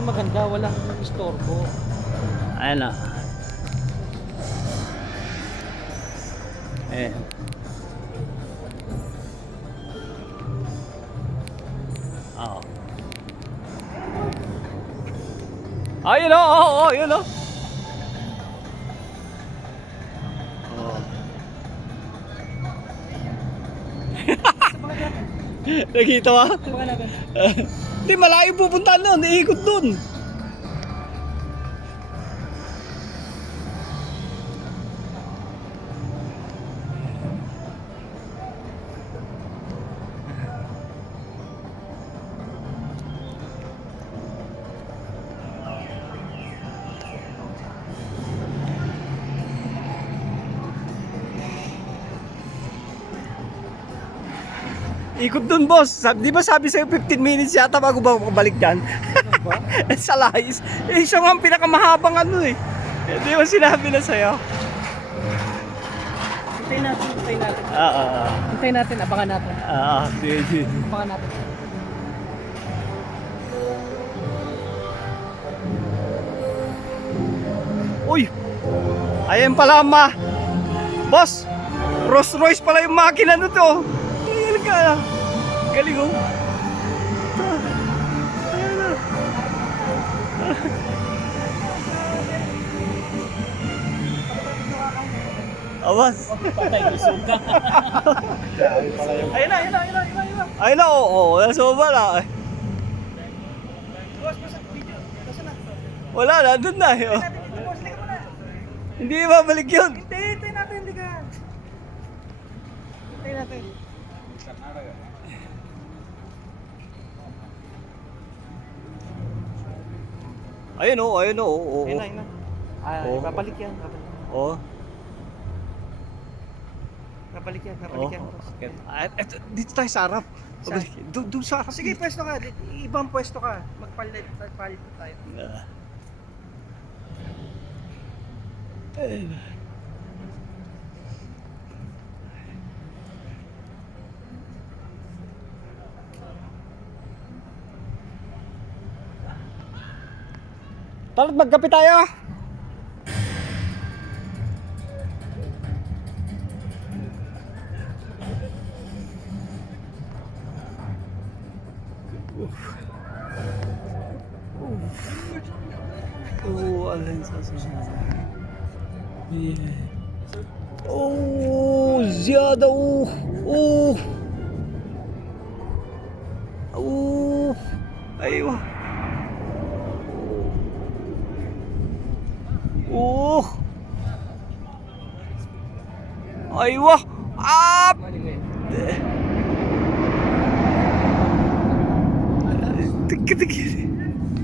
na maganda, walang istorbo. Ayan na. Ayan. Oo. Ayun o, oo, yun o. Nakita mo? Subukan natin. Hindi, malayo pupunta nun. Iikot dun. Ikot dun, boss. Di ba sabi sa'yo 15 minutes yata bago ba balik dyan? Ano ba? Sa Lahis. Eh, siya nga ang pinakamahabang ano eh. Di ba sinabi na sa'yo? Hintayin natin, hintayin natin. Oo. Hintayin natin, abangan natin. Oo. Sige. Abangan natin. Uy! Ayan pala ma. Boss! Rolls Royce pala yung makina na to. Ayan ka. Galing oh. Ayan na. Awas. Patay ko suga. Ayun na, ayun na, ayun na, ayun na. Ayun na, oo. Nasa baba na. Boss, boss, video. Nasaan na? Wala na, doon na. Natin dito, boss. Liga mo na. Hindi babalik yun. Hindi, hintayin natin, hindi ka. Hintayin natin. Ayun o, ayun o. Oo. Ayun na, ayun na. Ah, Oo. babalik yan, babalik. Oo. Babalik yan, babalik yan. boss. Eto, dito tayo sa harap. Saan? Doon sa harap. Sige, pwesto ka. Ibang pwesto ka. Magpalit tayo. Tara, magkape tayo. Alin sa yeah. Ziyada aywa. Aywa. Tik.